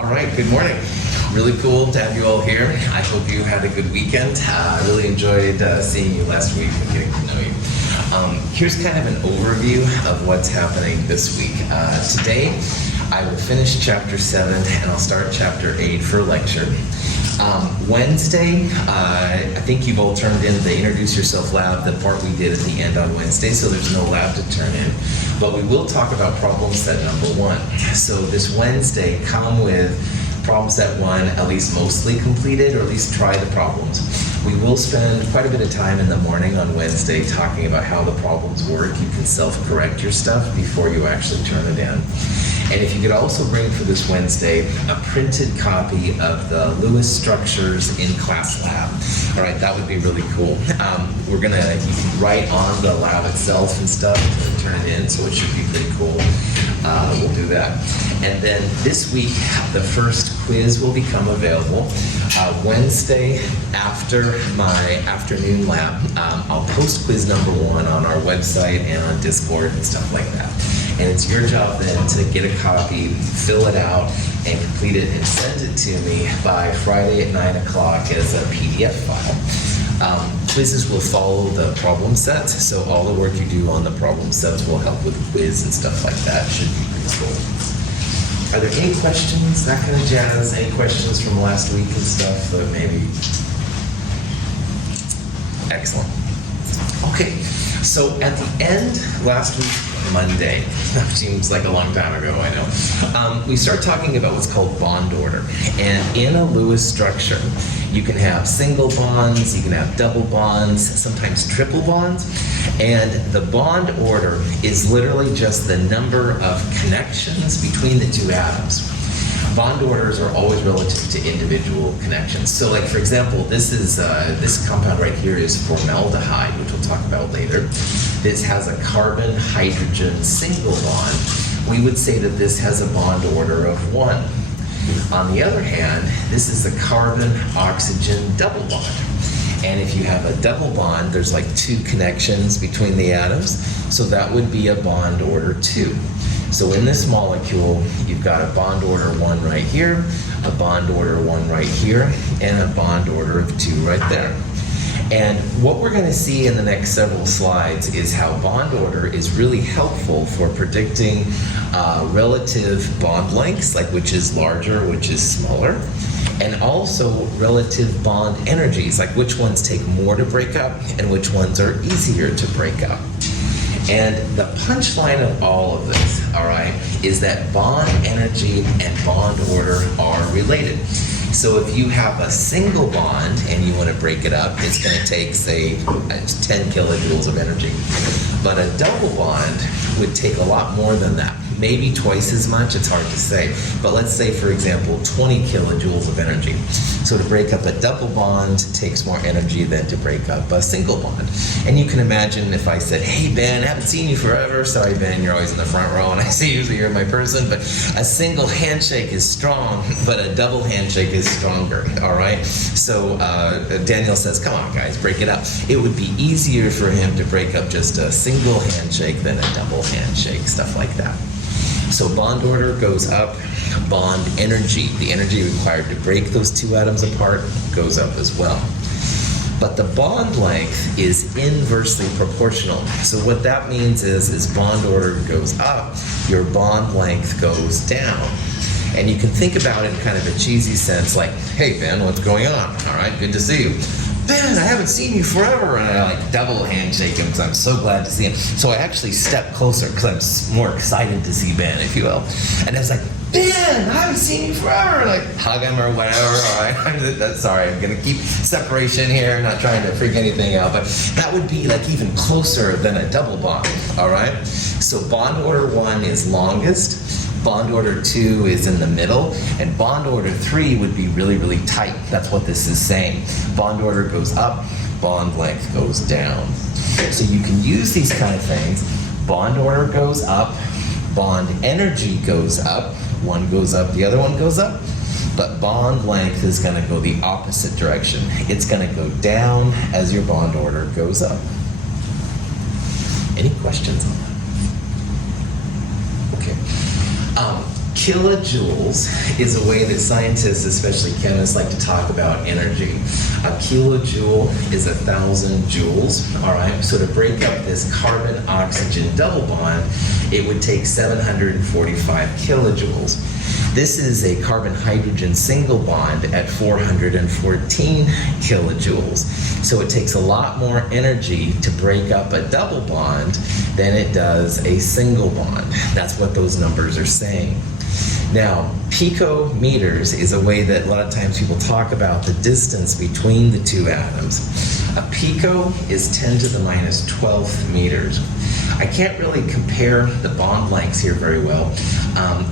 All right, good morning. Really cool to have you all here. I hope you had a good weekend. I really enjoyed seeing you last week and getting to know you. Here's kind of an overview of what's happening this week. Today, I will finish Chapter 7 and I'll start Chapter 8 for lecture. Wednesday, I think you've all turned in the Introduce Yourself lab, the part we did at the end on Wednesday, so there's no lab to turn in. But we will talk about problem set number 1. So this Wednesday, come with problem set 1 at least mostly completed, or at least try the problems. We will spend quite a bit of time in the morning on Wednesday talking about how the problems work. You can self-correct your stuff before you actually turn it in. And if you could also bring for this Wednesday a printed copy of the Lewis structures in class lab. All right, that would be really cool. You can write on the lab itself and stuff and turn it in, so it should be pretty cool. We'll do that. And then this week, the first quiz will become available. Wednesday after my afternoon lab, I'll post quiz number 1 on our website and on Discord and stuff like that. And it's your job then to get a copy, fill it out, and complete it and send it to me by Friday at 9 o'clock as a PDF file. Quizzes will follow the problem sets, so all the work you do on the problem sets will help with the quiz and stuff like that. Should be pretty cool. Are there any questions, that kind of jazz? Any questions from last week and stuff that maybe? Excellent. Okay, so at the end last week, Monday, seems like a long time ago, I know, we start talking about what's called bond order. And in a Lewis structure, you can have single bonds, you can have double bonds, sometimes triple bonds. And the bond order is literally just the number of connections between the two atoms. Bond orders are always relative to individual connections. So like, for example, this compound right here is formaldehyde, which we'll talk about later. This has a carbon-hydrogen single bond. We would say that this has a bond order of 1. On the other hand, this is the carbon-oxygen double bond. And if you have a double bond, there's like 2 connections between the atoms, so that would be a bond order 2. So in this molecule, you've got a bond order 1 right here, a bond order 1 right here, and a bond order of 2 right there. And what we're going to see in the next several slides is how bond order is really helpful for predicting relative bond lengths, like which is larger, which is smaller, and also relative bond energies, like which ones take more to break up and which ones are easier to break up. And the punchline of all of this, all right, is that bond energy and bond order are related. So if you have a single bond and you want to break it up, it's going to take, say, 10 kilojoules of energy. But a double bond would take a lot more than that. Maybe twice as much, it's hard to say. But let's say, for example, 20 kilojoules of energy. So to break up a double bond takes more energy than to break up a single bond. And you can imagine if I said, hey Ben, I haven't seen you forever. Sorry Ben, you're always in the front row and I see usually you're my person, but a single handshake is strong, but a double handshake is stronger, all right? So Daniel says, come on guys, break it up. It would be easier for him to break up just a single handshake than a double handshake, stuff like that. So bond order goes up, bond energy, the energy required to break those 2 atoms apart, goes up as well. But the bond length is inversely proportional. So what that means is bond order goes up, your bond length goes down. And you can think about it in kind of a cheesy sense like, hey Ben, what's going on? All right, good to see you. Ben, I haven't seen you forever. And I like double handshake him because I'm so glad to see him. So I actually step closer because I'm more excited to see Ben, if you will. And I was like, Ben, I haven't seen you forever. Like hug him or whatever. All right, sorry, I'm gonna keep separation here, not trying to freak anything out. But that would be like even closer than a double bond. All right. So bond order 1 is longest. Bond order 2 is in the middle, and bond order 3 would be really, really tight. That's what this is saying. Bond order goes up, bond length goes down. So you can use these kind of things. Bond order goes up, bond energy goes up, one goes up, the other one goes up, but bond length is going to go the opposite direction. It's going to go down as your bond order goes up. Any questions on that? Okay. Kilojoules is a way that scientists, especially chemists, like to talk about energy. A kilojoule is 1,000 joules, all right? So to break up this carbon-oxygen double bond, it would take 745 kilojoules. This is a carbon-hydrogen single bond at 414 kilojoules. So it takes a lot more energy to break up a double bond than it does a single bond. That's what those numbers are saying. Now, picometers is a way that a lot of times people talk about the distance between the two atoms. A pico is 10 to the minus 12th meters. I can't really compare the bond lengths here very well.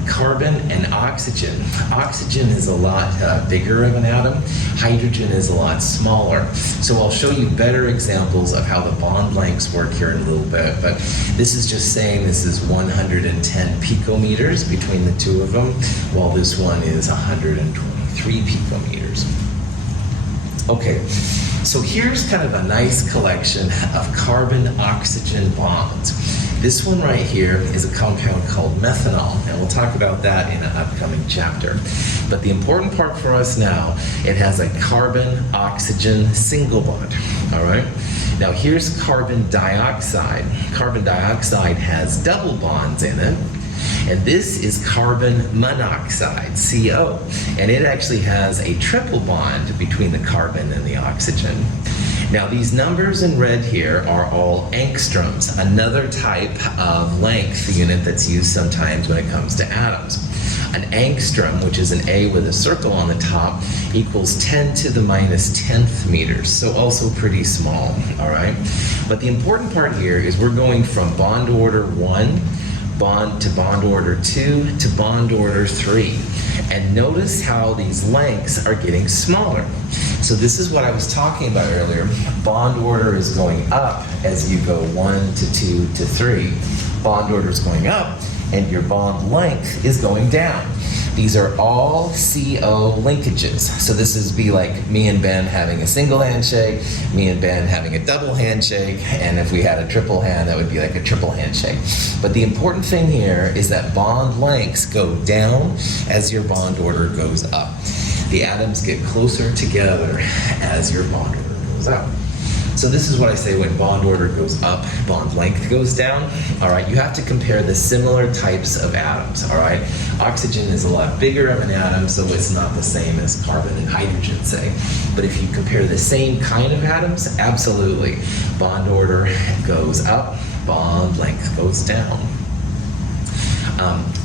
Carbon and oxygen. Oxygen is a lot bigger of an atom. Hydrogen is a lot smaller. So I'll show you better examples of how the bond lengths work here in a little bit. But this is just saying this is 110 picometers between the two of them, while this one is 123 picometers. Okay. So here's kind of a nice collection of carbon-oxygen bonds. This one right here is a compound called methanol, and we'll talk about that in an upcoming chapter. But the important part for us now, it has a carbon-oxygen single bond, all right? Now here's carbon dioxide. Carbon dioxide has double bonds in it. And this is carbon monoxide, CO. And it actually has a triple bond between the carbon and the oxygen. Now these numbers in red here are all angstroms, another type of length unit that's used sometimes when it comes to atoms. An angstrom, which is an A with a circle on the top, equals 10 to the minus 10th meters, so also pretty small, all right? But the important part here is we're going from bond order 1 bond to bond order 2 to bond order 3. And notice how these lengths are getting smaller. So this is what I was talking about earlier. Bond order is going up as you go 1 to 2 to 3. Bond order is going up and your bond length is going down. These are all CO linkages. So this is be like me and Ben having a single handshake, me and Ben having a double handshake, and if we had a triple hand, that would be like a triple handshake. But the important thing here is that bond lengths go down as your bond order goes up. The atoms get closer together as your bond order goes up. So this is what I say when bond order goes up, bond length goes down. All right, you have to compare the similar types of atoms, all right? Oxygen is a lot bigger of an atom, so it's not the same as carbon and hydrogen, say. But if you compare the same kind of atoms, absolutely. Bond order goes up, bond length goes down.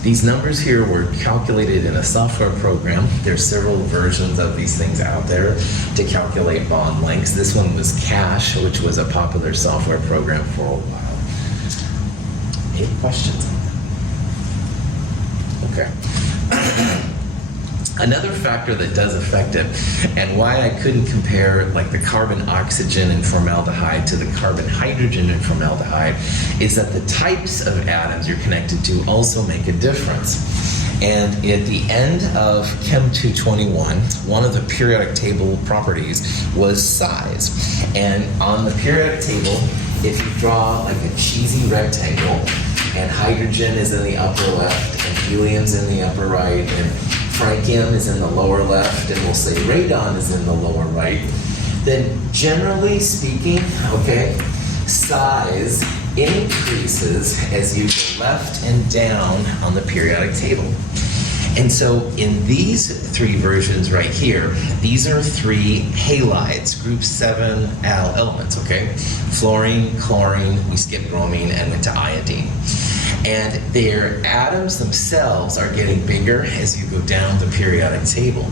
These numbers here were calculated in a software program. There's several versions of these things out there to calculate bond lengths. This one was Cache, which was a popular software program for a while. Any questions on that? Okay. Another factor that does affect it, and why I couldn't compare like the carbon-oxygen in formaldehyde to the carbon-hydrogen in formaldehyde, is that the types of atoms you're connected to also make a difference. And at the end of Chem 221, one of the periodic table properties was size. And on the periodic table, if you draw like a cheesy rectangle, and hydrogen is in the upper left, and helium's in the upper right, and francium is in the lower left, and we'll say radon is in the lower right, then generally speaking, okay, size increases as you go left and down on the periodic table. And so in these three versions right here, these are three halides, group 7 elements, okay? Fluorine, chlorine, we skipped bromine and went to iodine. And their atoms themselves are getting bigger as you go down the periodic table.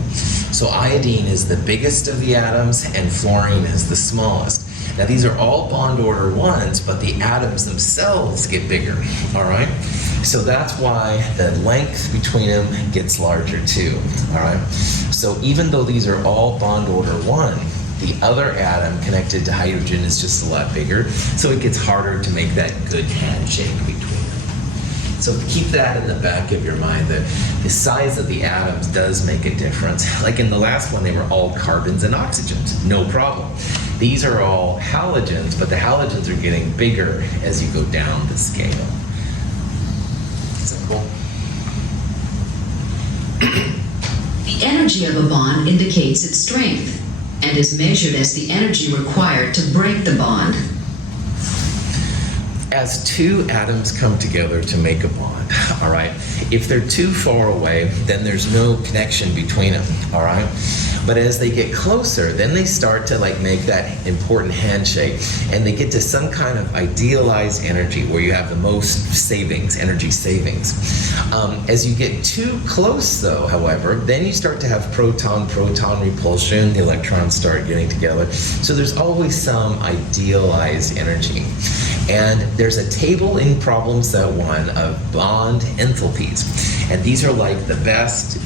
So iodine is the biggest of the atoms and fluorine is the smallest. Now these are all bond order 1s, but the atoms themselves get bigger, all right? So that's why the length between them gets larger too, all right? So even though these are all bond order 1, the other atom connected to hydrogen is just a lot bigger, so it gets harder to make that good handshake between them. So keep that in the back of your mind, that the size of the atoms does make a difference. Like in the last one, they were all carbons and oxygens, no problem. These are all halogens, but the halogens are getting bigger as you go down the scale. Simple. energy of a bond indicates its strength and is measured as the energy required to break the bond. As two atoms come together to make a bond, all right, if they're too far away, then there's no connection between them, all right? But as they get closer, then they start to like make that important handshake, and they get to some kind of idealized energy where you have the most savings, energy savings. As you get too close though, however, then you start to have proton-proton repulsion, the electrons start getting together. So there's always some idealized energy. And there's a table in problem set 1 of bond enthalpies. And these are like the best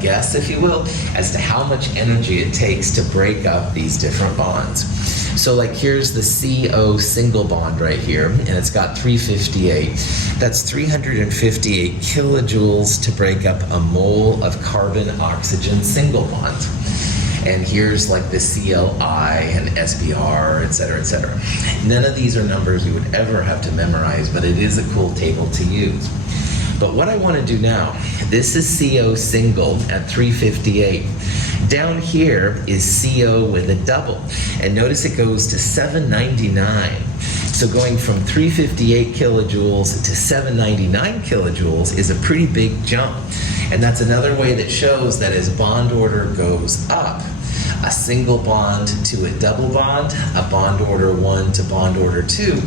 guess, if you will, as to how much energy it takes to break up these different bonds. So like here's the CO single bond right here, and it's got 358. That's 358 kilojoules to break up a mole of carbon-oxygen single bond. And here's like the CLI and SBR, et cetera, et cetera. None of these are numbers you would ever have to memorize, but it is a cool table to use. But what I want to do now, this is CO single at 358. Down here is CO with a double. And notice it goes to 799. So going from 358 kilojoules to 799 kilojoules is a pretty big jump. And that's another way that shows that as bond order goes up, a single bond to a double bond, a bond order 1 to bond order 2,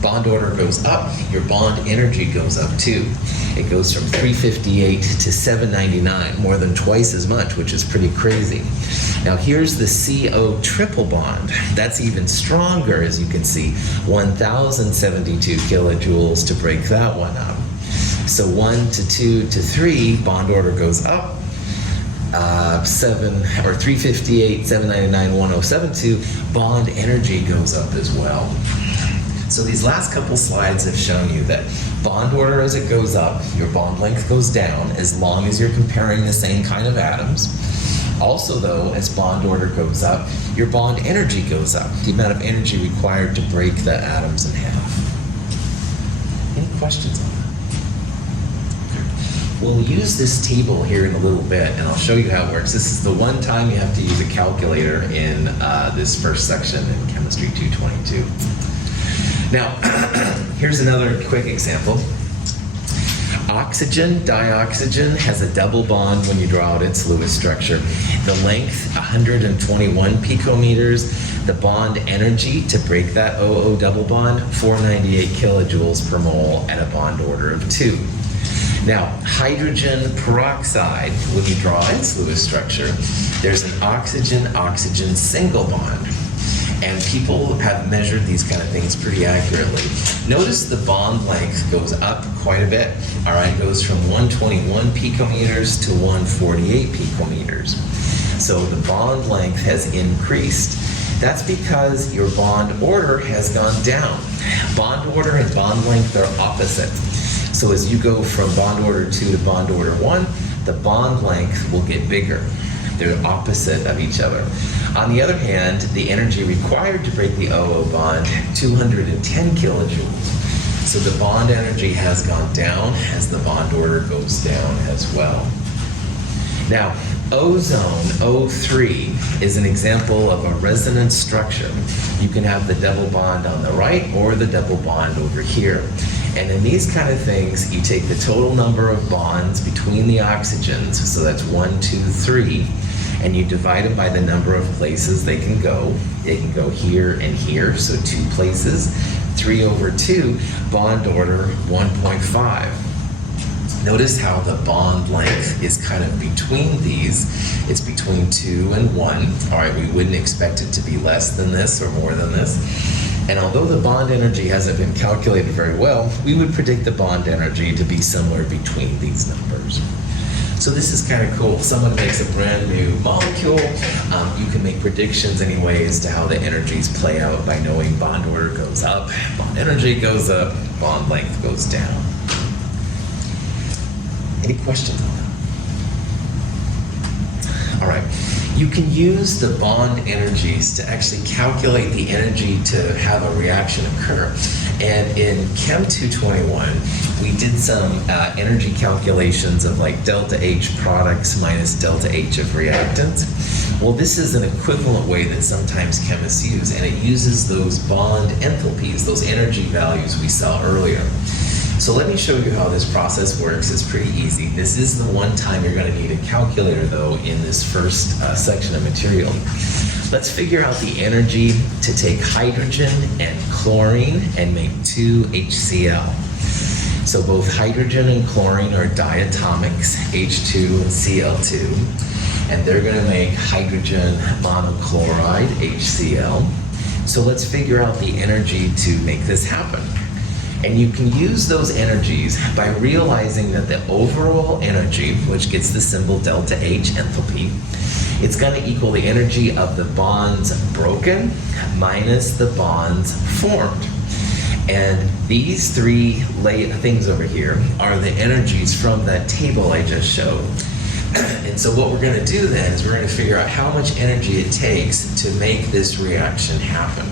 bond order goes up, your bond energy goes up too. It goes from 358 to 799, more than twice as much, which is pretty crazy. Now here's the CO triple bond. That's even stronger, as you can see, 1072 kilojoules to break that one up. So 1 to 2 to 3, bond order goes up. 358, 799, 1072, bond energy goes up as well. So these last couple slides have shown you that bond order as it goes up, your bond length goes down as long as you're comparing the same kind of atoms. Also though, as bond order goes up, your bond energy goes up, the amount of energy required to break the atoms in half. Any questions on that? We'll use this table here in a little bit, and I'll show you how it works. This is the one time you have to use a calculator in this first section in Chemistry 222. Now, here's another quick example. Oxygen, dioxygen, has a double bond when you draw out its Lewis structure. The length, 121 picometers. The bond energy to break that OO double bond, 498 kilojoules per mole at a bond order of 2. Now, hydrogen peroxide, when you draw its Lewis structure, there's an oxygen-oxygen single bond. And people have measured these kind of things pretty accurately. Notice the bond length goes up quite a bit. All right, it goes from 121 picometers to 148 picometers. So the bond length has increased. That's because your bond order has gone down. Bond order and bond length are opposite. So as you go from bond order 2 to bond order 1, the bond length will get bigger. They're opposite of each other. On the other hand, the energy required to break the OO bond, 210 kilojoules. So the bond energy has gone down as the bond order goes down as well. Now, Ozone O3 is an example of a resonance structure. You can have the double bond on the right or the double bond over here. And in these kind of things, you take the total number of bonds between the oxygens, so that's 1, 2, 3, and you divide them by the number of places they can go. They can go here and here, so 2 places. 3 over 2, bond order 1.5. Notice how the bond length is kind of between these. It's between 2 and 1. All right, we wouldn't expect it to be less than this or more than this. And although the bond energy hasn't been calculated very well, we would predict the bond energy to be similar between these numbers. So this is kind of cool. Someone makes a brand new molecule. You can make predictions anyway as to how the energies play out by knowing bond order goes up, bond energy goes up, bond length goes down. Any questions on that? All right. You can use the bond energies to actually calculate the energy to have a reaction occur. And in Chem 221, we did some energy calculations of like delta H products minus delta H of reactants. Well, this is an equivalent way that sometimes chemists use, and it uses those bond enthalpies, those energy values we saw earlier. So let me show you how this process works. It's pretty easy. This is the one time you're going to need a calculator, though, in this first section of material. Let's figure out the energy to take hydrogen and chlorine and make 2 HCl. So both hydrogen and chlorine are diatomics, H2 and Cl2, and they're going to make hydrogen monochloride, HCl. So let's figure out the energy to make this happen. And you can use those energies by realizing that the overall energy, which gets the symbol delta H enthalpy, it's going to equal the energy of the bonds broken minus the bonds formed. And these three things over here are the energies from that table I just showed. And so what we're going to do then is we're going to figure out how much energy it takes to make this reaction happen.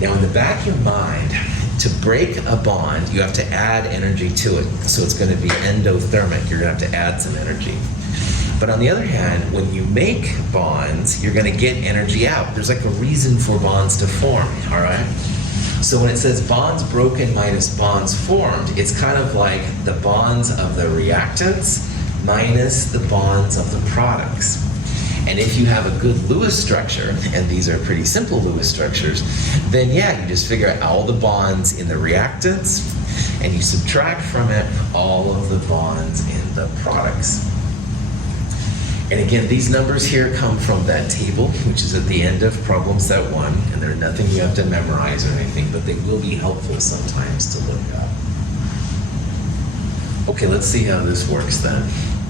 Now in the back of your mind, to break a bond, you have to add energy to it. So it's going to be endothermic. You're going to have to add some energy. But on the other hand, when you make bonds, you're going to get energy out. There's like a reason for bonds to form, all right? So when it says bonds broken minus bonds formed, it's kind of like the bonds of the reactants minus the bonds of the products. And if you have a good Lewis structure, and these are pretty simple Lewis structures, then yeah, you just figure out all the bonds in the reactants, and you subtract from it all of the bonds in the products. And again, these numbers here come from that table, which is at the end of problem set 1, and they're nothing you have to memorize or anything, but they will be helpful sometimes to look up. Okay, let's see how this works then.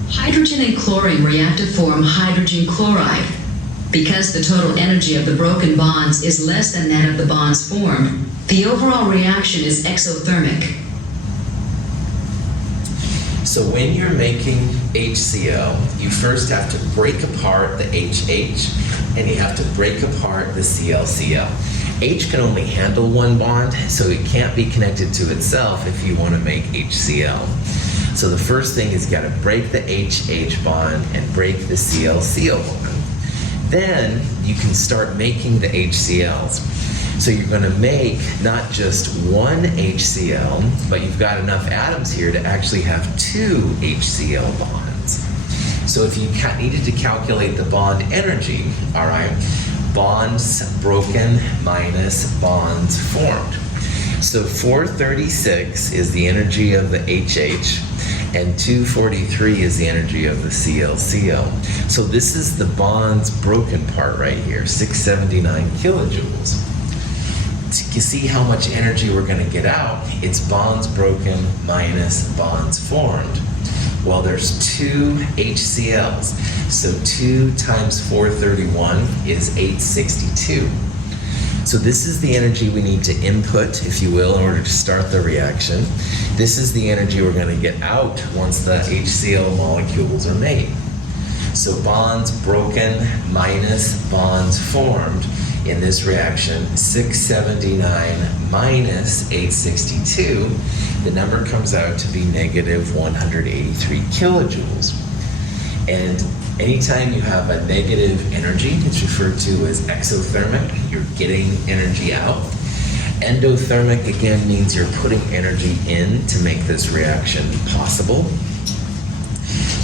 Hydrogen and chlorine react to form hydrogen chloride. Because the total energy of the broken bonds is less than that of the bonds formed, the overall reaction is exothermic. So when you're making HCl, you first have to break apart the HH, and you have to break apart the ClCl. H can only handle one bond, so it can't be connected to itself if you want to make HCl. So the first thing is you got to break the HH bond and break the ClCl bond. Then you can start making the HCl's. So you're going to make not just one HCl, but you've got enough atoms here to actually have 2 HCl bonds. So if you needed to calculate the bond energy, all right, bonds broken minus bonds formed. So 436 is the energy of the HH, and 243 is the energy of the ClCl. So this is the bonds broken part right here, 679 kilojoules. To see how much energy we're going to get out, it's bonds broken minus bonds formed. Well, there's 2 HCl's, so 2 times 431 is 862. So this is the energy we need to input, if you will, in order to start the reaction. This is the energy we're going to get out once the HCl molecules are made. So bonds broken minus bonds formed in this reaction, 679 minus 862, the number comes out to be negative 183 kilojoules. And anytime you have a negative energy, it's referred to as exothermic. You're getting energy out. Endothermic, again, means you're putting energy in to make this reaction possible.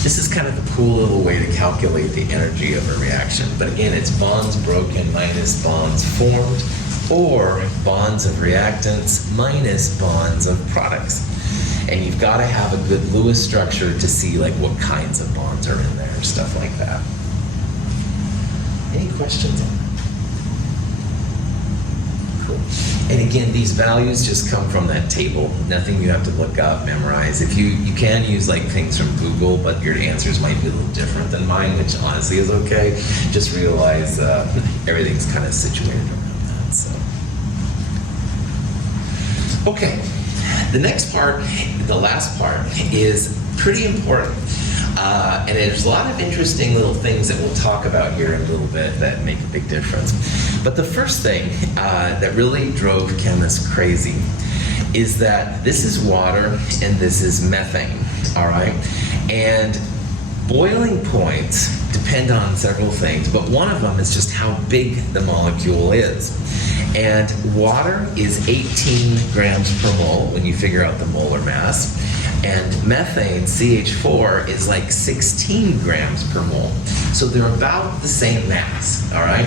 This is kind of a cool little way to calculate the energy of a reaction. But again, it's bonds broken minus bonds formed, or bonds of reactants minus bonds of products. And you've got to have a good Lewis structure to see like what kinds of bonds are in there, stuff like that. Any questions on that? Cool. And again, these values just come from that table. Nothing you have to look up, memorize. If you can use like things from Google, but your answers might be a little different than mine, which honestly is okay. Just realize everything's kind of situated around that. So, okay. The next part, the last part, is pretty important. And there's a lot of interesting little things that we'll talk about here in a little bit that make a big difference. But the first thing that really drove chemists crazy is that this is water and this is methane, all right? And boiling points depend on several things, but one of them is just how big the molecule is. And water is 18 grams per mole when you figure out the molar mass. And methane, CH4, is like 16 grams per mole. So they're about the same mass, all right?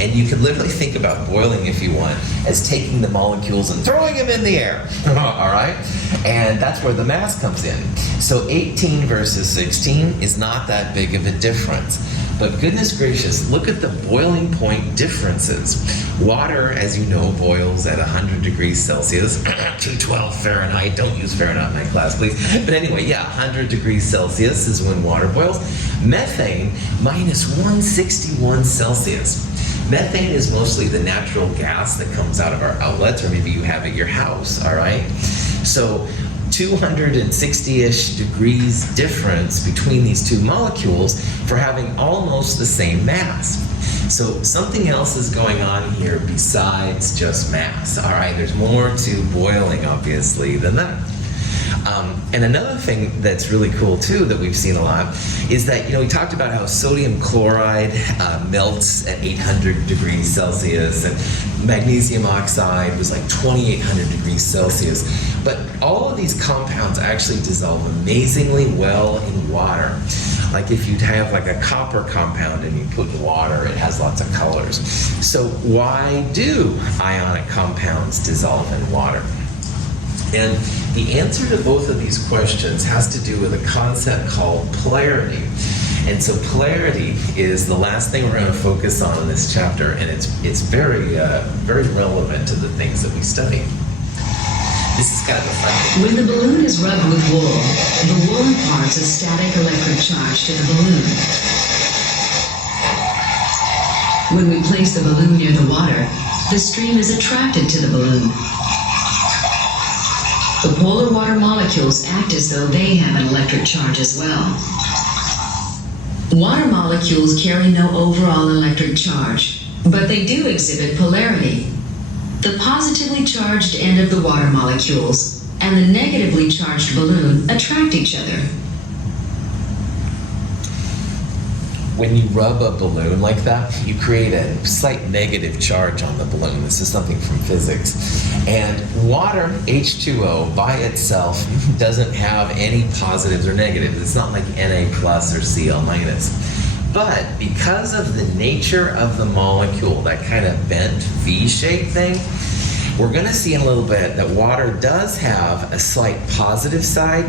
And you can literally think about boiling, if you want, as taking the molecules and throwing them in the air, all right? And that's where the mass comes in. So 18 versus 16 is not that big of a difference. But goodness gracious, look at the boiling point differences. Water, as you know, boils at 100 degrees Celsius, 212 Fahrenheit. Don't use Fahrenheit in my class, please. But anyway, yeah, 100 degrees Celsius is when water boils. Methane, minus 161 Celsius. Methane is mostly the natural gas that comes out of our outlets, or maybe you have at your house, all right? So 260-ish degrees difference between these two molecules for having almost the same mass. So something else is going on here besides just mass, all right? There's more to boiling, obviously, than that. And another thing that's really cool too that we've seen a lot is that, you know, we talked about how sodium chloride melts at 800 degrees Celsius, and magnesium oxide was like 2800 degrees Celsius. But all of these compounds actually dissolve amazingly well in water. Like if you have like a copper compound and you put in water, it has lots of colors. So why do ionic compounds dissolve in water? And the answer to both of these questions has to do with a concept called polarity. And so polarity is the last thing we're going to focus on in this chapter, and it's very relevant to the things that we study. This is kind of a fun thing. When the balloon is rubbed with wool, the wool imparts a static electric charge to the balloon. When we place the balloon near the water, the stream is attracted to the balloon. The polar water molecules act as though they have an electric charge as well. Water molecules carry no overall electric charge, but they do exhibit polarity. The positively charged end of the water molecules and the negatively charged balloon attract each other. When you rub a balloon like that, you create a slight negative charge on the balloon. This is something from physics. And water, H2O, by itself doesn't have any positives or negatives. It's not like Na plus or Cl minus. But because of the nature of the molecule, that kind of bent V-shaped thing, we're going to see in a little bit that water does have a slight positive side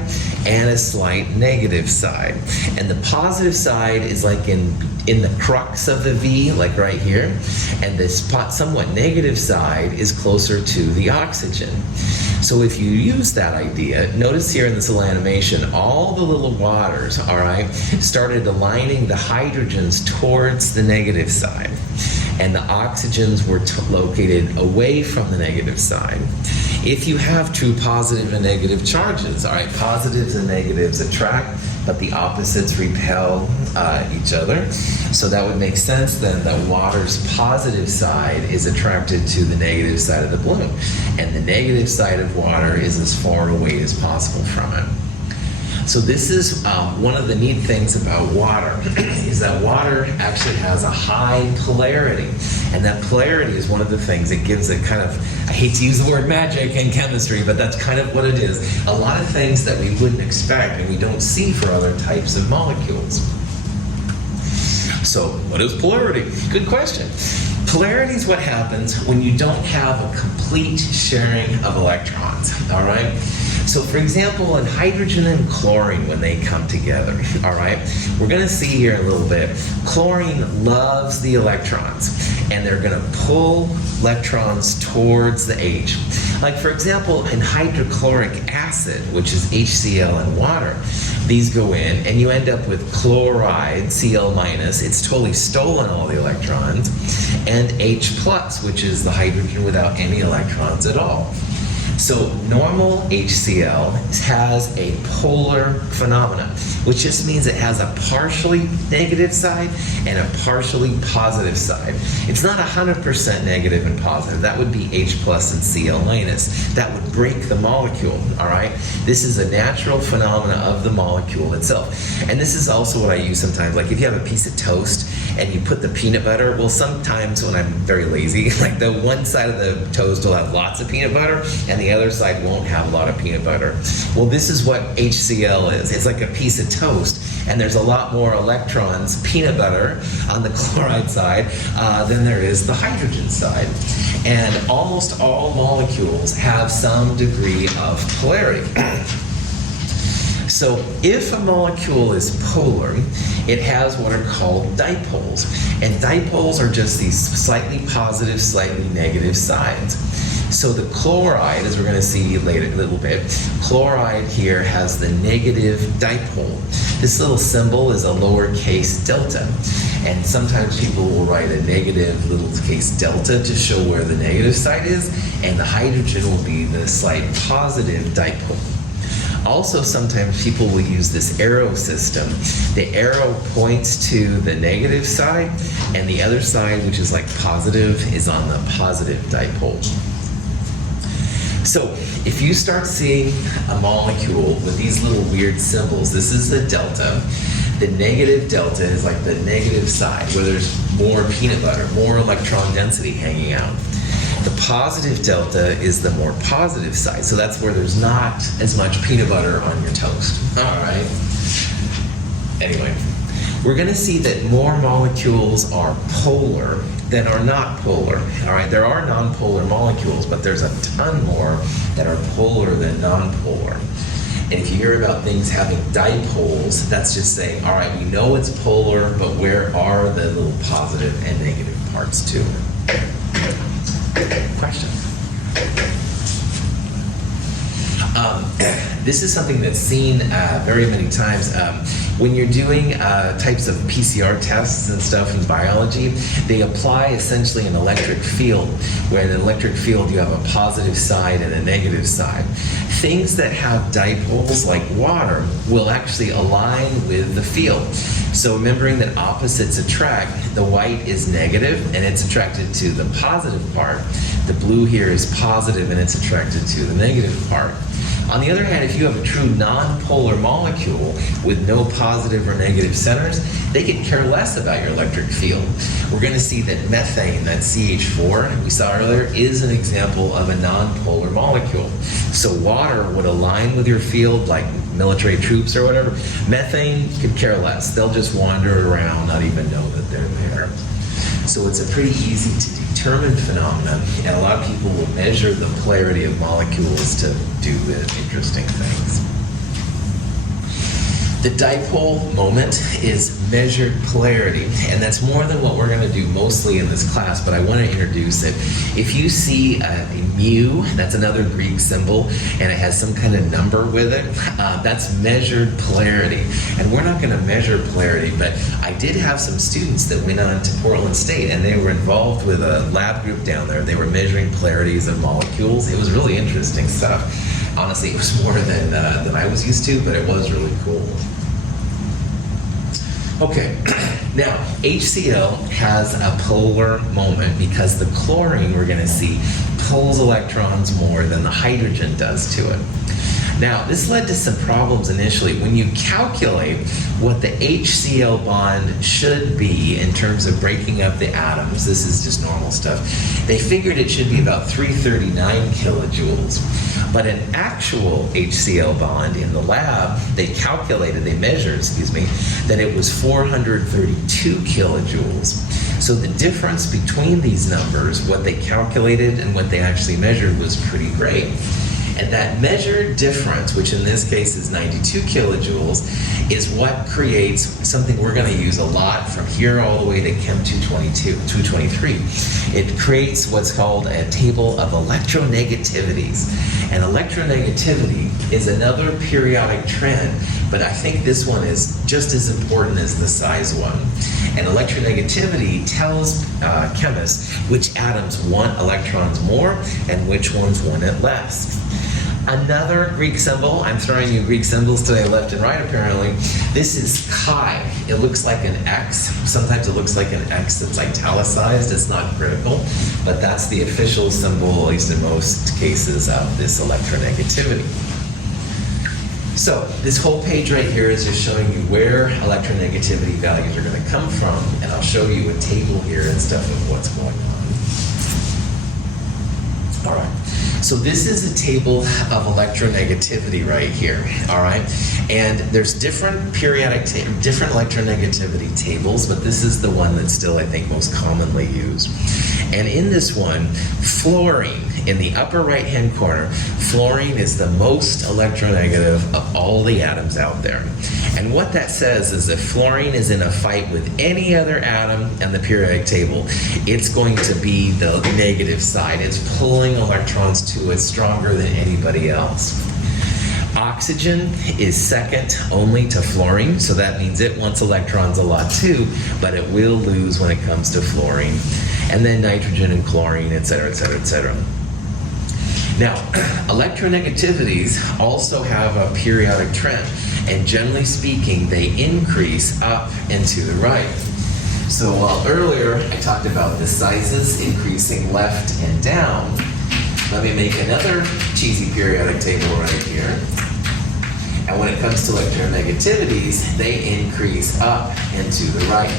and a slight negative side. And the positive side is like in the crux of the V, like right here. And the somewhat negative side is closer to the oxygen. So if you use that idea, notice here in this little animation, all the little waters, all right, started aligning the hydrogens towards the negative side. And the oxygens were located away from the negative side. If you have true positive and negative charges, all right, positives and negatives attract, but the opposites repel each other. So that would make sense then that water's positive side is attracted to the negative side of the balloon. And the negative side of water is as far away as possible from it. So this is one of the neat things about water, is that water actually has a high polarity. And that polarity is one of the things that gives it kind of, I hate to use the word magic in chemistry, but that's kind of what it is. A lot of things that we wouldn't expect and we don't see for other types of molecules. So what is polarity? Good question. Polarity is what happens when you don't have a complete sharing of electrons, all right? So for example, in hydrogen and chlorine, when they come together, all right, we're going to see here in a little bit, chlorine loves the electrons, and they're going to pull electrons towards the H. Like for example, in hydrochloric acid, which is HCl and water, these go in, and you end up with chloride, Cl minus, it's totally stolen all the electrons, and H plus, which is the hydrogen without any electrons at all. So normal HCl has a polar phenomenon, which just means it has a partially negative side and a partially positive side. It's not 100% negative and positive. That would be H plus and Cl minus. That would break the molecule, all right? This is a natural phenomena of the molecule itself. And this is also what I use sometimes. Like if you have a piece of toast and you put the peanut butter, well, sometimes when I'm very lazy, like the one side of the toast will have lots of peanut butter and the other side won't have a lot of peanut butter. Well, this is what HCl is. It's like a piece of toast, and there's a lot more electrons, peanut butter, on the chloride side than there is the hydrogen side. And almost all molecules have some degree of polarity. So if a molecule is polar, it has what are called dipoles. And dipoles are just these slightly positive, slightly negative sides. So the chloride, as we're going to see later a little bit, chloride here has the negative dipole. This little symbol is a lowercase delta. And sometimes people will write a negative little case delta to show where the negative side is, and the hydrogen will be the slight positive dipole. Also, sometimes people will use this arrow system. The arrow points to the negative side, and the other side, which is like positive, is on the positive dipole. So if you start seeing a molecule with these little weird symbols, this is the delta. The negative delta is like the negative side, where there's more peanut butter, more electron density hanging out. The positive delta is the more positive side, so that's where there's not as much peanut butter on your toast. All right. Anyway, we're going to see that more molecules are polar than are not polar. All right, there are nonpolar molecules, but there's a ton more that are polar than nonpolar. And if you hear about things having dipoles, that's just saying, all right, we know it's polar, but where are the little positive and negative parts to it? Question. This is something that's seen very many times. When you're doing types of PCR tests and stuff in biology, they apply essentially an electric field, where in an electric field you have a positive side and a negative side. Things that have dipoles, like water, will actually align with the field. So remembering that opposites attract, the white is negative and it's attracted to the positive part. The blue here is positive and it's attracted to the negative part. On the other hand, if you have a true nonpolar molecule with no positive or negative centers, they could care less about your electric field. We're going to see that methane, that CH4 we saw earlier, is an example of a nonpolar molecule. So water would align with your field, like military troops or whatever. Methane could care less. They'll just wander around, not even know that they're there. So it's a pretty easy to determine phenomenon, and a lot of people will measure the polarity of molecules to do interesting things. The dipole moment is measured polarity, and that's more than what we're going to do mostly in this class, but I want to introduce it. If you see a mu, that's another Greek symbol, and it has some kind of number with it, that's measured polarity. And we're not going to measure polarity, but I did have some students that went on to Portland State, and they were involved with a lab group down there. They were measuring polarities of molecules. It was really interesting stuff. Honestly, it was more than I was used to, but it was really cool. Okay, now HCl has a polar moment because the chlorine, we're going to see, pulls electrons more than the hydrogen does to it. Now, this led to some problems initially. When you calculate what the HCl bond should be in terms of breaking up the atoms, this is just normal stuff, they figured it should be about 339 kilojoules. But an actual HCl bond in the lab, they measured, that it was 432 kilojoules. So the difference between these numbers, what they calculated and what they actually measured, was pretty great. And that measured difference, which in this case is 92 kilojoules, is what creates something we're going to use a lot from here all the way to Chem 223. It creates what's called a table of electronegativities. And electronegativity is another periodic trend, but I think this one is just as important as the size one. And electronegativity tells chemists which atoms want electrons more and which ones want it less. Another Greek symbol, I'm throwing you Greek symbols today left and right apparently. This is chi. It looks like an X. Sometimes it looks like an X that's italicized. It's not critical, but that's the official symbol, at least in most cases, of this electronegativity. So this whole page right here is just showing you where electronegativity values are going to come from, and I'll show you a table here and stuff of what's going on. All right. So this is a table of electronegativity right here, all right? And there's different different electronegativity tables, but this is the one that's still, I think, most commonly used. And in this one, fluorine, in the upper right-hand corner, fluorine is the most electronegative of all the atoms out there. And what that says is if fluorine is in a fight with any other atom in the periodic table, it's going to be the negative side. It's pulling electrons to it stronger than anybody else. Oxygen is second only to fluorine, so that means it wants electrons a lot too, but it will lose when it comes to fluorine. And then nitrogen and chlorine, et cetera, et cetera, et cetera. Now, electronegativities also have a periodic trend, and generally speaking, they increase up and to the right. So while earlier I talked about the sizes increasing left and down, let me make another cheesy periodic table right here. And when it comes to electronegativities, they increase up and to the right.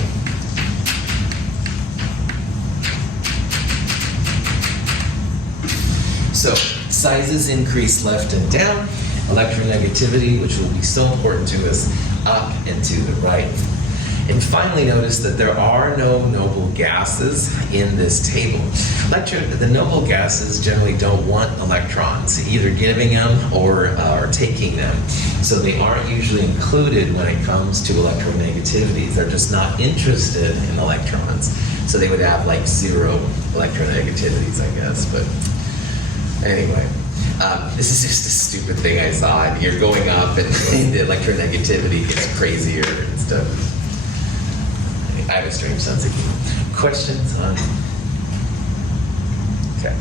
So sizes increase left and down, electronegativity, which will be so important to us, up and to the right. And finally, notice that there are no noble gases in this table. The noble gases generally don't want electrons, either giving them or taking them. So they aren't usually included when it comes to electronegativities. They're just not interested in electrons. So they would have like 0 electronegativities, I guess. But anyway, this is just a stupid thing I saw. And you're going up and the electronegativity gets crazier and stuff. I have a strange sense of humor. Questions on? Okay.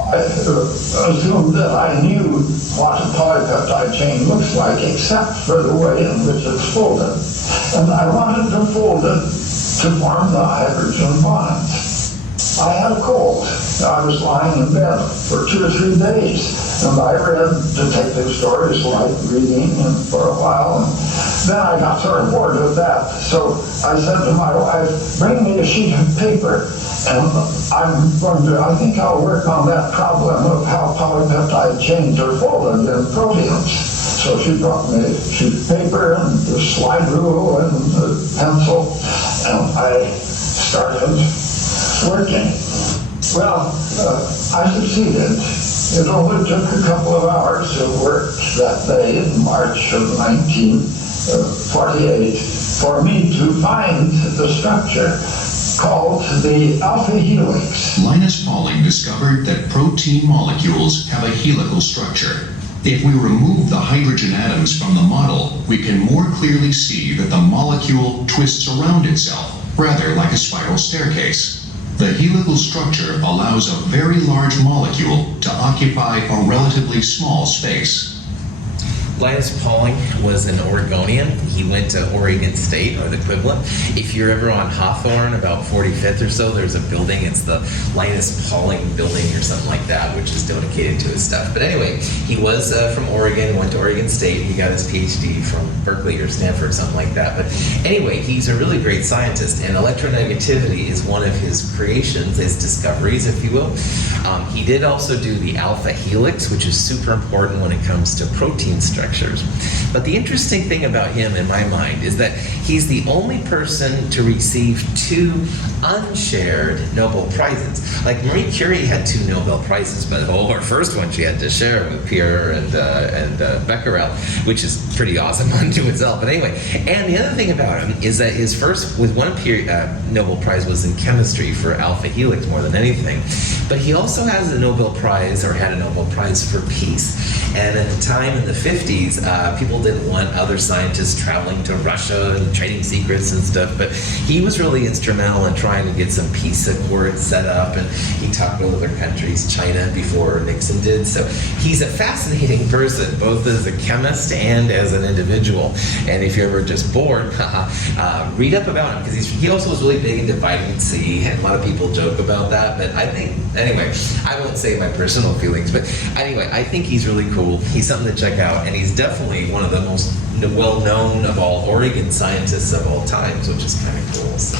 I assumed that I knew what a polypeptide chain looks like, except for the way in which it's folded. And I wanted to fold it to form the hydrogen bonds. I had a cold. I was lying in bed for 2 or 3 days, and I read detective stories like reading for a while, and then I got sort of bored with that. So I said to my wife, bring me a sheet of paper, and I think I'll work on that problem of how polypeptide chains are folded in proteins. So she brought me a sheet of paper and the slide rule and the pencil, and I started working. Well, I succeeded. It only took a couple of hours of work that day in March of 1948 for me to find the structure called the alpha helix. Linus Pauling discovered that protein molecules have a helical structure. If we remove the hydrogen atoms from the model, we can more clearly see that the molecule twists around itself, rather like a spiral staircase. The helical structure allows a very large molecule to occupy a relatively small space. Linus Pauling was an Oregonian. He went to Oregon State, or the equivalent. If you're ever on Hawthorne, about 45th or so, there's a building. It's the Linus Pauling building or something like that, which is dedicated to his stuff. But anyway, he was from Oregon, went to Oregon State. He got his PhD from Berkeley or Stanford, something like that. But anyway, he's a really great scientist, and electronegativity is one of his creations, his discoveries, if you will. He did also do the alpha helix, which is super important when it comes to protein structures. But the interesting thing about him, in my mind, is that he's the only person to receive 2 unshared Nobel Prizes. Like Marie Curie had 2 Nobel Prizes, but her first one she had to share with Pierre and Becquerel, which is pretty awesome unto itself. But anyway, and the other thing about him is that his first, with one Nobel Prize was in chemistry for alpha helix more than anything. But he also has a Nobel Prize, or had a Nobel Prize for peace. And at the time in the 50s, people didn't want other scientists traveling to Russia and trading secrets and stuff, but he was really instrumental in trying to get some peace accords set up, and he talked with other countries, China before Nixon did. So he's a fascinating person, both as a chemist and as an individual. And if you're ever just bored, read up about him, because he also was really big into vitamin C, and a lot of people joke about that. But I think, anyway, I won't say my personal feelings, but anyway, I think he's really cool. He's something to check out, and he's definitely one of the most well-known of all Oregon scientists of all times, which is kind of cool. So,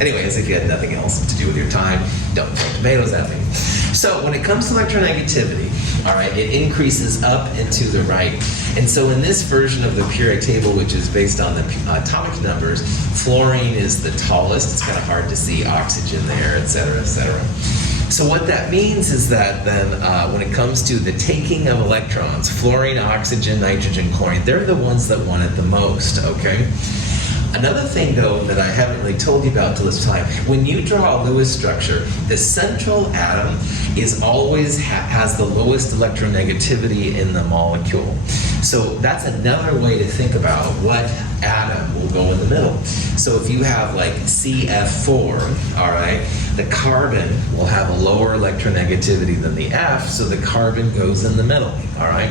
anyways, if you had nothing else to do with your time, don't throw tomatoes at me. So when it comes to electronegativity, all right, it increases up and to the right. And so in this version of the periodic table, which is based on the atomic numbers, fluorine is the tallest. It's kind of hard to see oxygen there, et cetera, et cetera. So what that means is that then when it comes to the taking of electrons, fluorine, oxygen, nitrogen, chlorine, they're the ones that want it the most, okay? Another thing, though, that I haven't really told you about till this time, when you draw a Lewis structure, the central atom is always has the lowest electronegativity in the molecule. So that's another way to think about what atom will go in the middle. So if you have like CF4, all right, the carbon will have a lower electronegativity than the F, so the carbon goes in the middle, all right,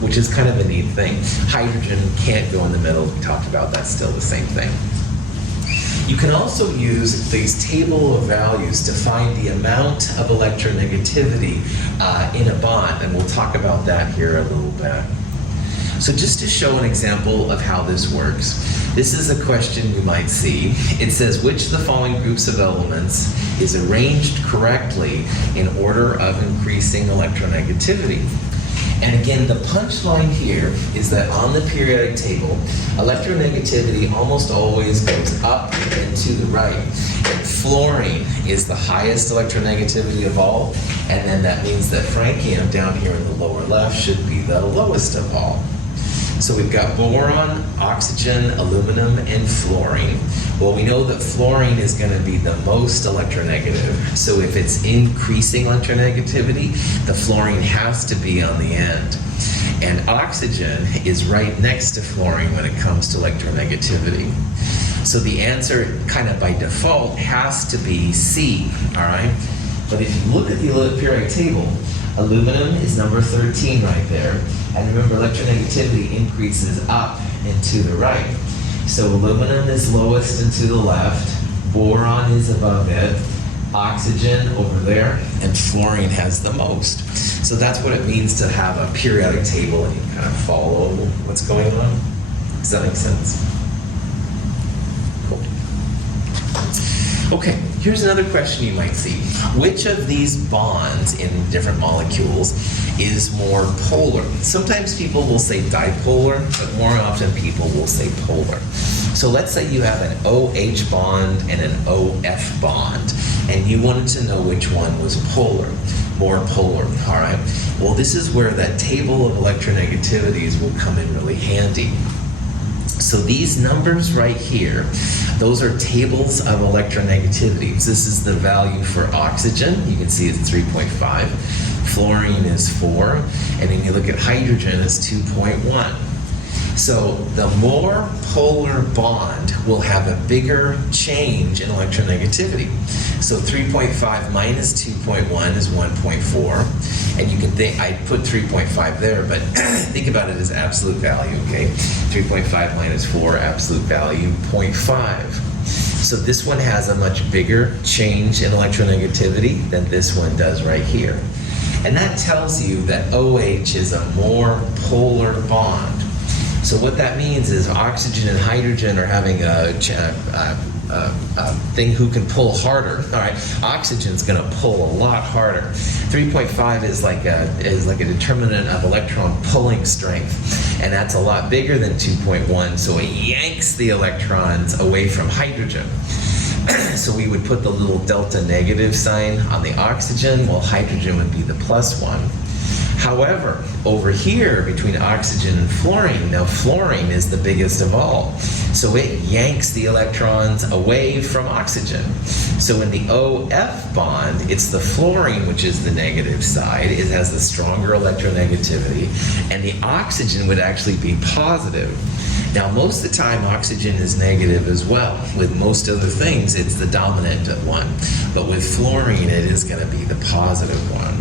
which is kind of a neat thing. Hydrogen can't go in the middle. We talked about that, still the same thing. You can also use these table of values to find the amount of electronegativity in a bond, and we'll talk about that here a little bit. So just to show an example of how this works, this is a question you might see. It says, which of the following groups of elements is arranged correctly in order of increasing electronegativity? And again, the punchline here is that on the periodic table, electronegativity almost always goes up and to the right. And fluorine is the highest electronegativity of all, and then that means that francium down here in the lower left should be the lowest of all. So we've got boron, oxygen, aluminum, and fluorine. Well, we know that fluorine is going to be the most electronegative. So if it's increasing electronegativity, the fluorine has to be on the end. And oxygen is right next to fluorine when it comes to electronegativity. So the answer, kind of by default, has to be C, all right? But if you look at the periodic table, aluminum is number 13 right there. And remember, electronegativity increases up and to the right. So aluminum is lowest and to the left, boron is above it, oxygen over there, and fluorine has the most. So that's what it means to have a periodic table, and you kind of follow what's going on. Does that make sense? Cool. Okay, here's another question you might see. Which of these bonds in different molecules is more polar? Sometimes people will say dipolar, but more often people will say polar. So let's say you have an OH bond and an OF bond, and you wanted to know which one was polar, more polar, all right? Well, this is where that table of electronegativities will come in really handy. So these numbers right here, those are tables of electronegativities. This is the value for oxygen. You can see it's 3.5. Fluorine is 4. And when you look at hydrogen, it's 2.1. So the more polar bond will have a bigger change in electronegativity. So 3.5 minus 2.1 is 1.4. And you can think, I put 3.5 there, but think about it as absolute value, okay? 3.5 minus 4, absolute value, 0.5. So this one has a much bigger change in electronegativity than this one does right here. And that tells you that OH is a more polar bond. So what that means is oxygen and hydrogen are having a thing who can pull harder. All right, oxygen's going to pull a lot harder. 3.5 is like a determinant of electron pulling strength, and that's a lot bigger than 2.1. So it yanks the electrons away from hydrogen. So we would put the little delta negative sign on the oxygen, while hydrogen would be the plus one. However, over here between oxygen and fluorine, now fluorine is the biggest of all. So it yanks the electrons away from oxygen. So in the OF bond, it's the fluorine which is the negative side. It has the stronger electronegativity, and the oxygen would actually be positive. Now, most of the time, oxygen is negative as well. With most other things, it's the dominant one. But with fluorine, it is going to be the positive one.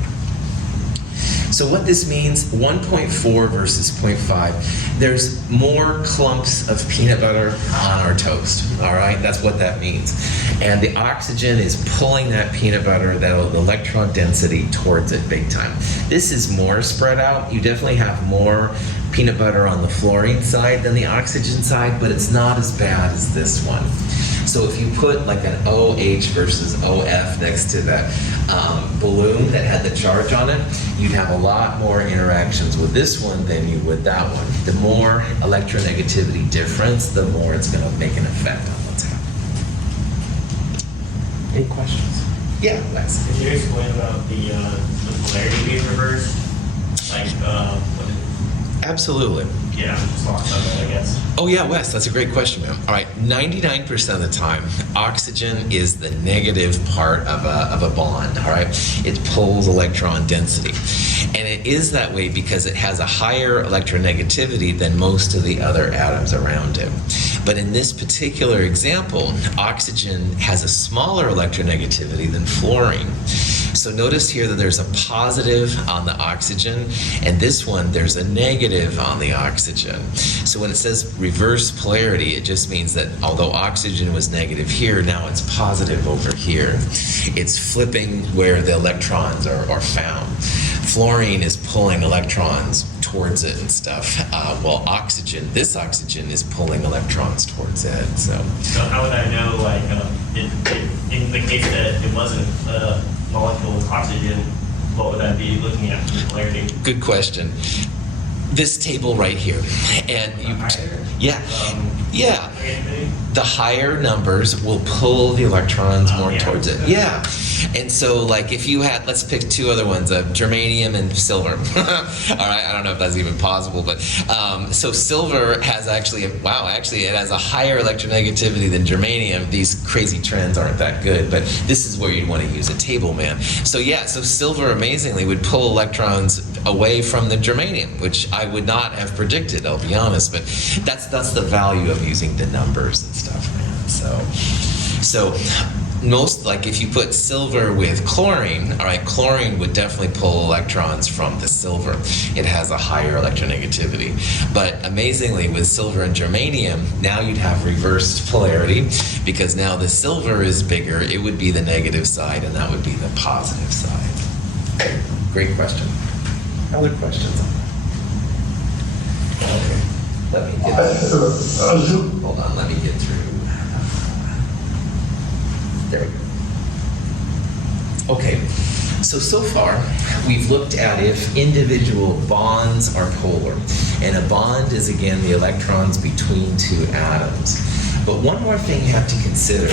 So what this means, 1.4 versus 0.5, there's more clumps of peanut butter on our toast, all right? That's what that means. And the oxygen is pulling that peanut butter, that electron density, towards it big time. This is more spread out. You definitely have more peanut butter on the fluorine side than the oxygen side, but it's not as bad as this one. So if you put like an OH versus OF next to that balloon that had the charge on it, you'd have a lot more interactions with this one than you would that one. The more electronegativity difference, the more it's going to make an effect on what's happening. Any questions? Yeah, Wes. Could you explain about the polarity being reversed? Like, Absolutely. yeah, just lost on that, I guess. Oh yeah, Wes, that's a great question, man. All right, 99% of the time, oxygen is the negative part of a bond, all right? It pulls electron density. And it is that way because it has a higher electronegativity than most of the other atoms around it. But in this particular example, oxygen has a smaller electronegativity than fluorine. So notice here that there's a positive on the oxygen, and this one, there's a negative on the oxygen. So when it says reverse polarity, it just means that although oxygen was negative here, now it's positive over here. It's flipping where the electrons are found. Fluorine is pulling electrons towards it and stuff, while this oxygen is pulling electrons towards it. So how would I know, like, in the case that it wasn't a molecule of oxygen, what would I be looking at for polarity? good question. This table right here, and you, yeah, the higher numbers will pull the electrons more towards it. Yeah. And so, like, if you had, let's pick two other ones, germanium and silver. All right, I don't know if that's even possible, but so silver has actually, it has a higher electronegativity than germanium. These crazy trends aren't that good, but this is where you'd want to use a table, man. So yeah, so silver amazingly would pull electrons away from the germanium, which I would not have predicted, I'll be honest, but that's the value of using the numbers and stuff, man. So most, like, if you put silver with chlorine, all right, chlorine would definitely pull electrons from the silver. It has a higher electronegativity. But amazingly, with silver and germanium, now you'd have reversed polarity, because now the silver is bigger, it would be the negative side, and that would be the positive side. Okay, great question. Other questions on that? Okay, let me get hold on, let me get through. There we go. Okay, so far we've looked at if individual bonds are polar. And a bond is, again, the electrons between two atoms. But one more thing you have to consider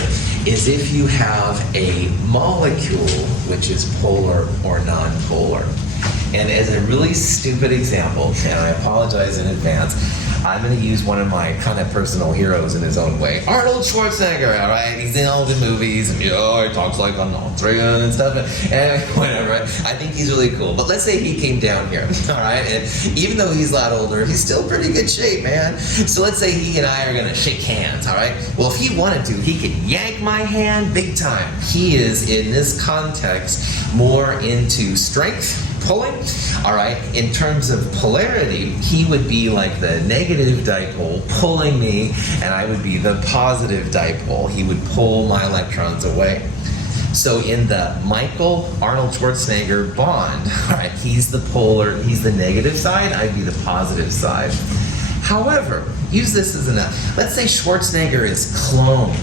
is if you have a molecule which is polar or non-polar. And as a really stupid example, and I apologize in advance, I'm going to use one of my kind of personal heroes in his own way. Arnold Schwarzenegger, all right? He's in all the movies, and he talks like on O3 and stuff, and whatever. I think he's really cool. But let's say he came down here, all right? And even though he's a lot older, he's still pretty good shape, man. So let's say he and I are going to shake hands, all right? Well, if he wanted to, he could yank my hand big time. He is, in this context, more into strength, pulling, all right? In terms of polarity, he would be like the negative dipole pulling me, and I would be the positive dipole. He would pull my electrons away. So in the Michael Arnold Schwarzenegger bond, all right, he's the negative side, I'd be the positive side. However, use this as let's say Schwarzenegger is cloned,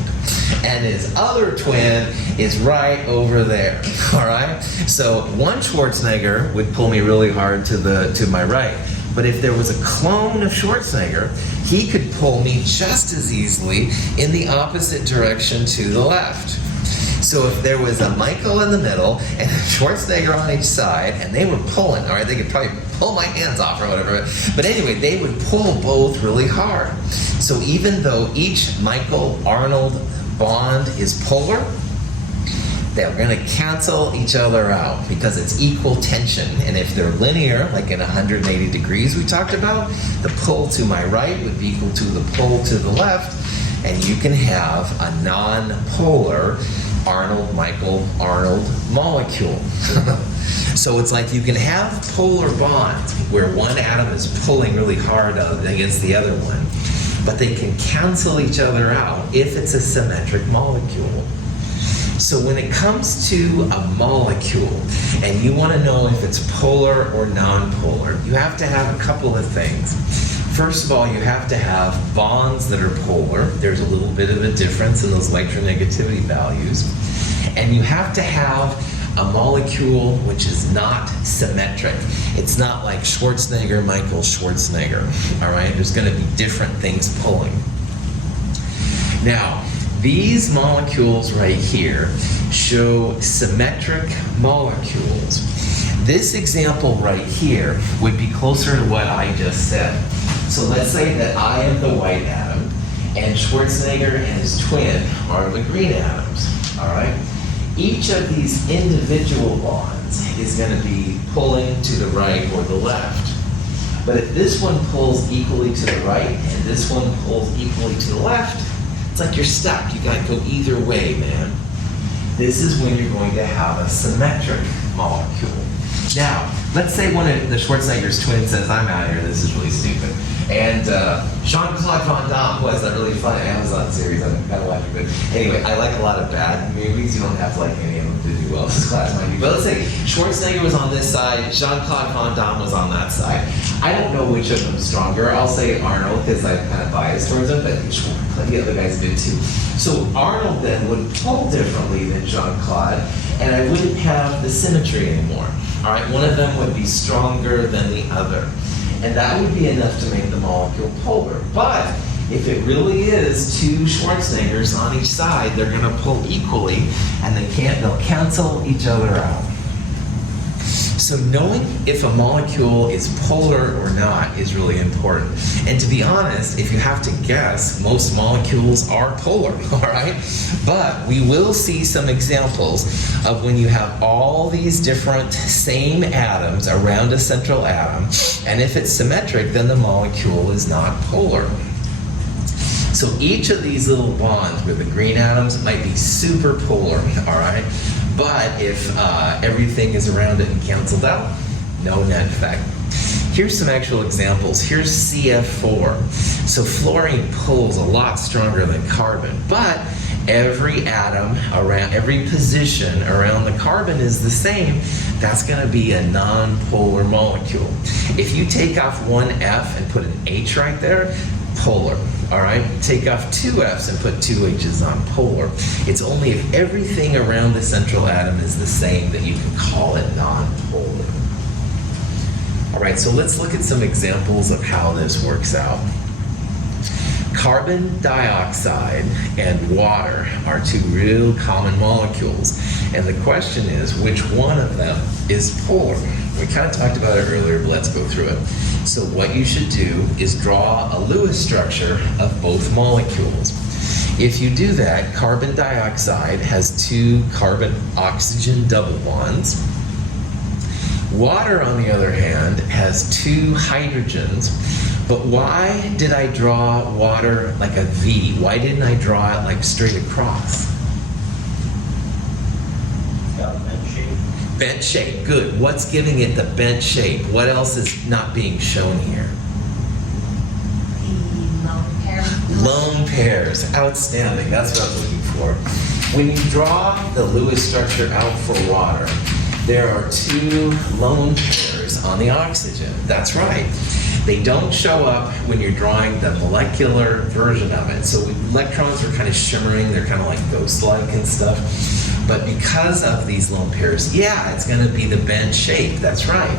and his other twin is right over there, all right? So one Schwarzenegger would pull me really hard to my right, but if there was a clone of Schwarzenegger, he could pull me just as easily in the opposite direction to the left. So if there was a Michael in the middle and a Schwarzenegger on each side, and they were pulling, all right, they could probably pull my hands off or whatever, but anyway, they would pull both really hard. So even though each Michael-Arnold bond is polar, they're going to cancel each other out because it's equal tension. And if they're linear, like in 180 degrees we talked about, the pull to my right would be equal to the pull to the left, and you can have a non-polar Arnold-Michael-Arnold molecule. So it's like you can have polar bonds where one atom is pulling really hard against the other one, but they can cancel each other out if it's a symmetric molecule. So when it comes to a molecule and you want to know if it's polar or non-polar, you have to have a couple of things. First of all, you have to have bonds that are polar. There's a little bit of a difference in those electronegativity values. And you have to have a molecule which is not symmetric. It's not like Schwarzenegger, Michael, Schwarzenegger. All right? There's going to be different things pulling. Now, these molecules right here show symmetric molecules. This example right here would be closer to what I just said. So let's say that I am the white atom, and Schwarzenegger and his twin are the green atoms, all right? Each of these individual bonds is going to be pulling to the right or the left. But if this one pulls equally to the right and this one pulls equally to the left, it's like you're stuck. You got to go either way, man. This is when you're going to have a symmetric molecule. Now, let's say one of the Schwarzenegger's twins says, I'm out of here, this is really stupid. And Jean-Claude Van Damme was that really fun Amazon series. I'm kind of watching it. Anyway, I like a lot of bad movies. You don't have to like any of them to do well. This class might be. But let's say Schwarzenegger was on this side, Jean-Claude Van Damme was on that side. I don't know which of them's stronger. I'll say Arnold because I'm kind of biased towards him, but the other guy's good too. So Arnold then would pull differently than Jean-Claude, and I wouldn't have the symmetry anymore. All right, one of them would be stronger than the other. And that would be enough to make the molecule polar. But if it really is two Schwarzeneggers on each side, they're going to pull equally, and they'll cancel each other out. So knowing if a molecule is polar or not is really important. And to be honest, if you have to guess, most molecules are polar, all right? But we will see some examples of when you have all these different same atoms around a central atom, and if it's symmetric, then the molecule is not polar. So each of these little bonds with the green atoms might be super polar, all right? But if everything is around it and canceled out, no net effect. Here's some actual examples. Here's CF4. So fluorine pulls a lot stronger than carbon, but every atom around, every position around the carbon is the same. That's going to be a non-polar molecule. If you take off one F and put an H right there, polar. All right, take off two F's and put two H's on polar. It's only if everything around the central atom is the same that you can call it non-polar. All right, so let's look at some examples of how this works out. Carbon dioxide and water are two real common molecules. And the question is, which one of them is polar? We kind of talked about it earlier, but let's go through it. So what you should do is draw a Lewis structure of both molecules. If you do that, carbon dioxide has two carbon-oxygen double bonds. Water, on the other hand, has two hydrogens. But why did I draw water like a V? Why didn't I draw it like straight across? Bent shape, good. What's giving it the bent shape? What else is not being shown here? The lone pair. Lone pairs, outstanding. That's what I was looking for. When you draw the Lewis structure out for water, there are two lone pairs on the oxygen. That's right. They don't show up when you're drawing the molecular version of it. So electrons are kind of shimmering, they're kind of like ghost-like and stuff. But because of these lone pairs, yeah, it's going to be the bent shape. That's right.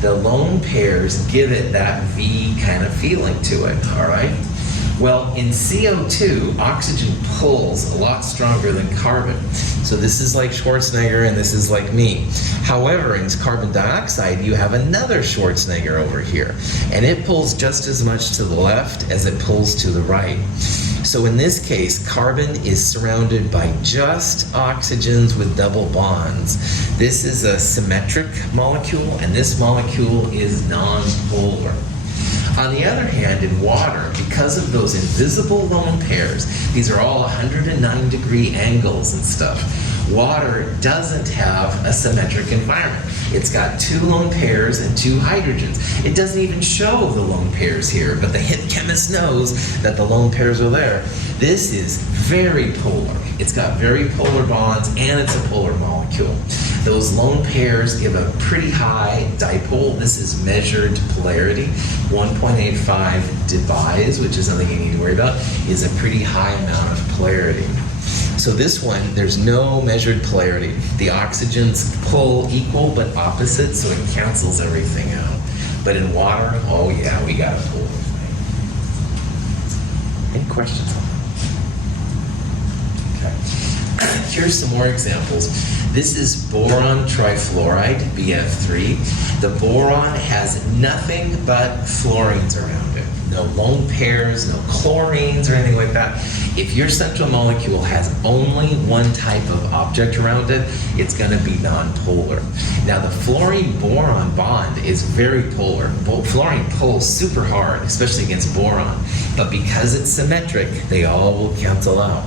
The lone pairs give it that V kind of feeling to it, all right? Well, in CO2, oxygen pulls a lot stronger than carbon. So this is like Schwarzenegger and this is like me. However, in carbon dioxide, you have another Schwarzenegger over here. And it pulls just as much to the left as it pulls to the right. So in this case, carbon is surrounded by just oxygens with double bonds. This is a symmetric molecule, and this molecule is non-polar. On the other hand, in water, because of those invisible lone pairs, these are all 109-degree angles and stuff, water doesn't have a symmetric environment. It's got 2 lone pairs and 2 hydrogens. It doesn't even show the lone pairs here, but the hip chemist knows that the lone pairs are there. This is very polar. It's got very polar bonds, and it's a polar molecule. Those lone pairs give a pretty high dipole. This is measured polarity. 1.85 Dipoles, which is something you need to worry about, is a pretty high amount of polarity. So this one, there's no measured polarity. The oxygens pull equal but opposite, so it cancels everything out. But in water, oh yeah, we got a pull. Any questions on that? Okay. Here's some more examples. This is boron trifluoride, BF3. The boron has nothing but fluorines around it. No lone pairs, no chlorines or anything like that. If your central molecule has only one type of object around it, it's going to be nonpolar. Now the fluorine-boron bond is very polar. Fluorine pulls super hard, especially against boron. But because it's symmetric, they all will cancel out.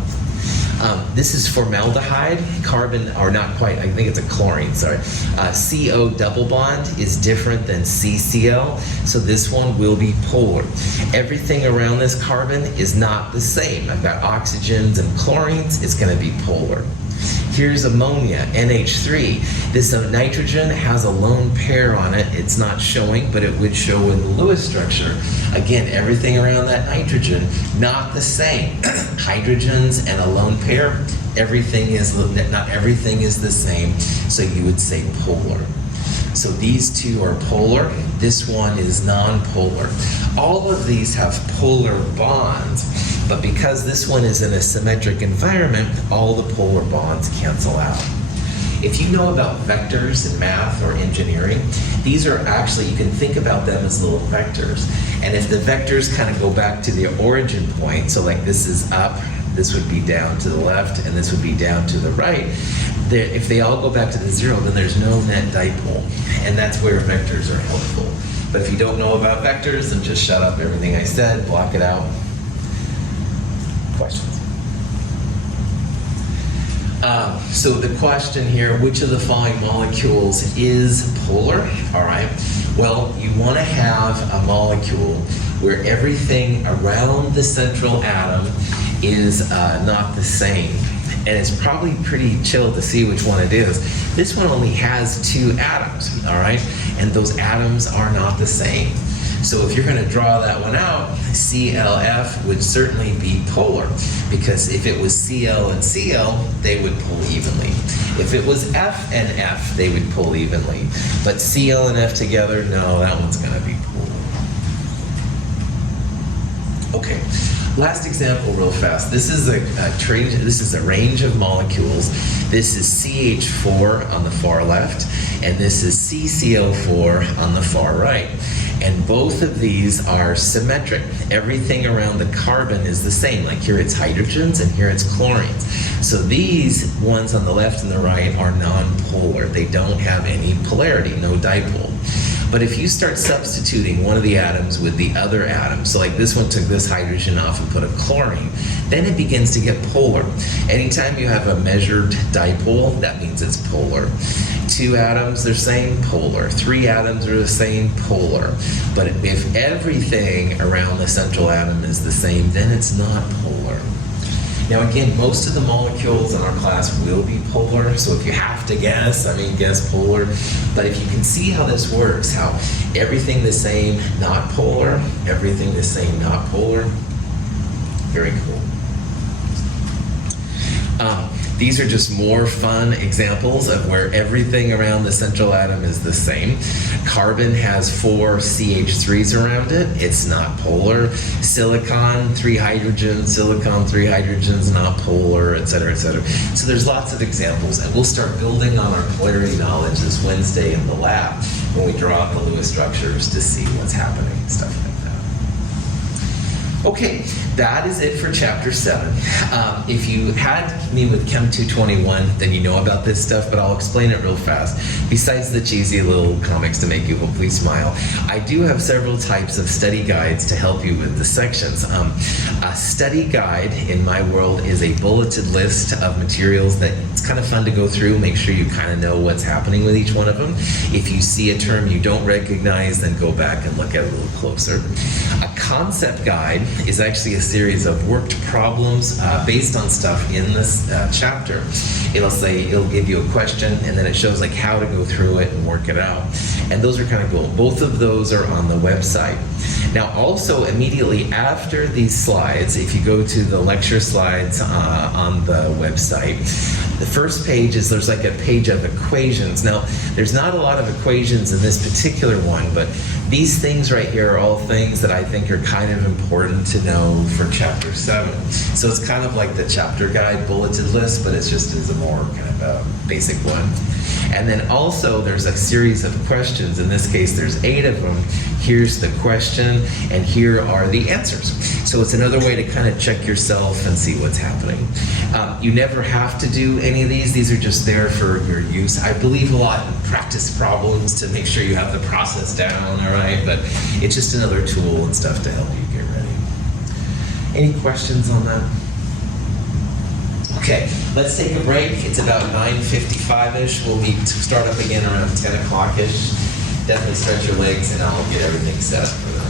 This is formaldehyde, carbon, or not quite, I think it's a chlorine, sorry. CO double bond is different than CCl, so this one will be polar. Everything around this carbon is not the same. I've got oxygens and chlorines, it's going to be polar. Here's ammonia, Nh3. This nitrogen has a lone pair on it. It's not showing, but it would show in the Lewis structure. Again, everything around that nitrogen, not the same. Hydrogens and a lone pair, not everything is the same, so you would say polar. So these two are polar, this one is non-polar. All of these have polar bonds, but because this one is in a symmetric environment, all the polar bonds cancel out. If you know about vectors in math or engineering, these are actually, you can think about them as little vectors. And if the vectors kind of go back to the origin point, so like this is up, this would be down to the left, and this would be down to the right, if they all go back to the 0, then there's no net dipole. And that's where vectors are helpful. But if you don't know about vectors, then just shut up everything I said, block it out. Questions? So the question here, which of the following molecules is polar? All right. Well, you want to have a molecule where everything around the central atom is not the same. And it's probably pretty chill to see which one it is. This one only has 2 atoms, all right? And those atoms are not the same. So if you're going to draw that one out, CLF would certainly be polar, because if it was CL and CL, they would pull evenly. If it was F and F, they would pull evenly. But CL and F together, no, that one's going to be polar. Okay. Last example real fast. This is a range of molecules. This is CH4 on the far left, and this is CCl4 on the far right. And both of these are symmetric. Everything around the carbon is the same. Like here it's hydrogens and here it's chlorines. So these ones on the left and the right are non-polar. They don't have any polarity, no dipole. But if you start substituting one of the atoms with the other atom, so like this one took this hydrogen off and put a chlorine, then it begins to get polar. Anytime you have a measured dipole, that means it's polar. 2 atoms, they're same, polar. 3 atoms are the same, polar. But if everything around the central atom is the same, then it's not polar. Now again, most of the molecules in our class will be polar, so if you have to guess, guess polar. But if you can see how this works, how everything the same, not polar, everything the same, not polar, very cool. These are just more fun examples of where everything around the central atom is the same. Carbon has 4 CH3s around it. It's not polar. Silicon, 3 hydrogens. Silicon, 3 hydrogens, not polar, et cetera, et cetera. So there's lots of examples, and we'll start building on our polarity knowledge this Wednesday in the lab when we draw out the Lewis structures to see what's happening, stuff like that. Okay, that is it for Chapter 7. If you had me with Chem 221, then you know about this stuff, but I'll explain it real fast. Besides the cheesy little comics to make you hopefully smile, I do have several types of study guides to help you with the sections. A study guide in my world is a bulleted list of materials that it's kind of fun to go through, make sure you kind of know what's happening with each one of them. If you see a term you don't recognize, then go back and look at it a little closer. A concept guide is actually a series of worked problems based on stuff in this chapter. It'll give you a question, and then it shows like how to go through it and work it out. And those are kind of cool. Both of those are on the website. Now, also immediately after these slides, if you go to the lecture slides on the website, the first page is there's like a page of equations. Now, there's not a lot of equations in this particular one, but these things right here are all things that I think are kind of important to know for Chapter 7. So it's kind of like the chapter guide bulleted list, but it's just as a more kind of a basic one. And then also there's a series of questions. In this case, there's 8 of them. Here's the question, and here are the answers. So it's another way to kind of check yourself and see what's happening. You never have to do any of these. These are just there for your use. I believe a lot in practice problems to make sure you have the process down, all right? But it's just another tool and stuff to help you get ready. Any questions on that? Okay, let's take a break. It's about 9:55-ish. We'll start up again around 10 o'clock-ish. Definitely stretch your legs, and I'll get everything set up for that.